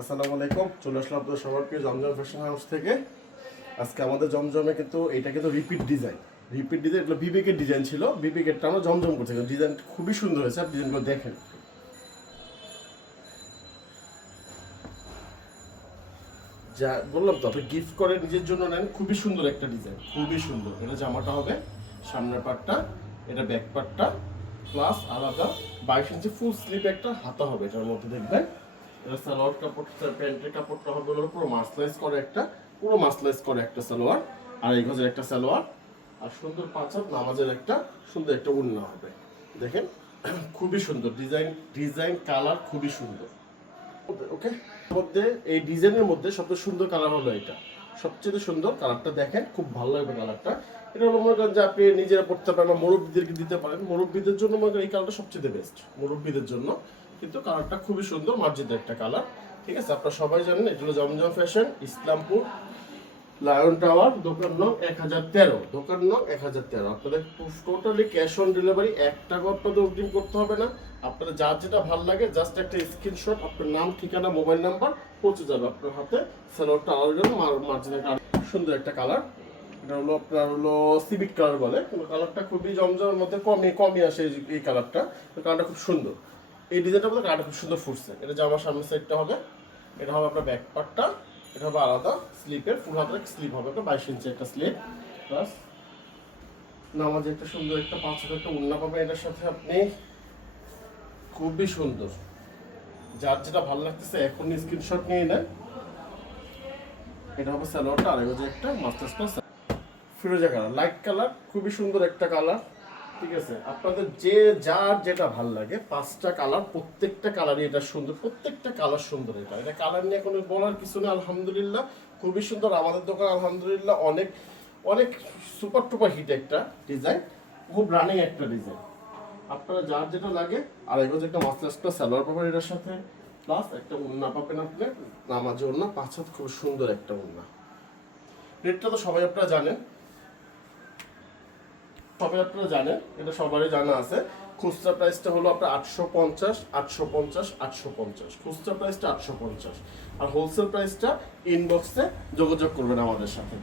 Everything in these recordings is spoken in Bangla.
আসসালামু আলাইকুম। চলে আসলাম আপনাদের সবার প্রিয় জমজম ফ্যাশন হাউস থেকে। আজকে আমাদের জমজমে কিন্তু এটা কিন্তু রিপিট ডিজাইন, এগুলো বিবেকের ডিজাইন ছিল। বিবেকেরটা আমরা জমজম করছি, ডিজাইন খুবই সুন্দর হয়েছে। আপনি ডিজাইনগুলো দেখেন, যা বললাম তো, আপনি গিফট করে নিজের জন্য নেন। খুবই সুন্দর একটা ডিজাইন, খুবই সুন্দর। এটা জামাটা হবে সামনের পাটটা, এটা ব্যাক পাটটা, প্লাস আলাদা 22 ইঞ্চি ফুল স্লিভ একটা হাতা হবে এটার মধ্যে, দেখবেন। এটা সালোয়ার কাপড়টা, প্যান্টের কাপড়টা হবে হলো পুরো মাসলাইজ করে একটা সালোয়ার, আর এই গজের একটা সালোয়ার, আর সুন্দর পাঁচাত নামাজের একটা সুন্দর একটা ওড়না হবে। দেখেন খুবই সুন্দর ডিজাইন কালার খুবই সুন্দর। ওকে, মধ্যে এই ডিজাইনের মধ্যে সবচেয়ে সুন্দর কালার হলো এটা, সবচেয়ে সুন্দর কালারটা দেখেন, খুব ভালো লাগবে কালারটা। এটা হলো মনে করেন যে আপনি নিজেরা পড়তে পারেন, মুরব্বীদেরকে দিতে পারেন। মুরব্বীদের জন্য মনে করেন এই কালারটা সবচেয়ে বেস্ট মুরব্বীদের জন্য, কিন্তু কালারটা খুবই সুন্দর, মার্জিত একটা কালার। ঠিক আছে, আপনারা সবাই জানেন এটা হলো জমজম ফ্যাশন, ইসলামপুর লায়ন টাওয়ার, দোকান নং 1013। আপনাদের টোটালি ক্যাশ অন ডেলিভারি, 1 টাকা আপনাদের অগ্রিম করতে হবে না। আপনাদের যার যেটা ভালো লাগে জাস্ট একটা স্ক্রিনশট, আপনার নাম, ঠিকানা, মোবাইল নাম্বার পৌঁছে যাবে আপনার হাতে। সালোয়ারটা আলাদা মার্জিনের সুন্দর একটা কালার। এটা হলো আপনার হলো সিভিক কালার বলে, কিন্তু কালারটা খুবই জমজমের মধ্যে কমই আসে এই কালারটা। কালারটা খুব সুন্দর, এই ডিজাইনটার মধ্যে কালারটা খুব সুন্দর ফুটছে। এটা জামার সামনের সাইডটা হবে, এটা হবে আপনার ব্যাক পার্টটা, এটা হবে আলাদা স্লিপের, ফুল হাতের স্লিপ হবে আপনার 22 ইঞ্চি একটা স্লিপ, প্লাস নামাজে একটা সুন্দর একটা 5 হাজার একটা ওড়না পাবেন এটার সাথে আপনি। খুবই সুন্দর, যার যেটা ভালো লাগতেছে এখন স্ক্রিনশট নিয়ে নেন। এটা হবে সালোয়ারটা, আর হচ্ছে একটা মাস্টার্স প্লাস ফিরোজা কালার, লাইট কালার, খুবই সুন্দর একটা কালার। ঠিক আছে, আপনাদের যার যেটা ভালো লাগে, 5টা কালার, প্রত্যেকটা কালারই এটা সুন্দর, প্রত্যেকটা কালার সুন্দর। এটা কালার নিয়ে কোনো বলার কিছু নেই। আলহামদুলিল্লাহ খুবই সুন্দর। আমাদের দোকান আলহামদুলিল্লাহ অনেক অনেক সুপার টুপার হিট একটা ডিজাইন, খুব রানিং একটা ডিজাইন। আপনারা যার যেটা লাগে। আর এগুলো একটা মাস্টার্সটা সালোয়ার পাবেন এটার সাথে, প্লাস একটা ওড়না পাবেন আপনি, নামাজে ওড়না 5 হাত, খুব সুন্দর একটা ওড়না। রেটটা তো সবাই আপনারা জানেন, এটা সবারই জানা আছে। খুচরা প্রাইসটা হলো আপনার 850, খুচরা প্রাইসটা 850, আর হোলসেল প্রাইসটা ইনবক্সে যোগাযোগ করবেন আমাদের সাথে।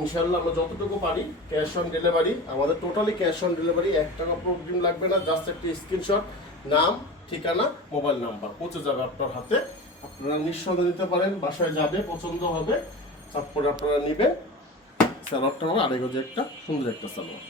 ইনশাআল্লাহ আমরা যতটুকু পারি ক্যাশ অন ডেলিভারি, আমাদের টোটালি ক্যাশ অন ডেলিভারি, 1 টাকা অগ্রিম লাগবে না। জাস্ট একটা স্ক্রিনশট, নাম, ঠিকানা, মোবাইল নাম্বার পৌঁছে যাবে আপনার হাতে। আপনারা নিঃসন্দেহে নিতে পারেন, বাসায় যাবে, পছন্দ হবে, তারপরে আপনারা নেবেন। সালোয়ারটা হবে আড়াই গজে একটা সুন্দর একটা সালোয়ার।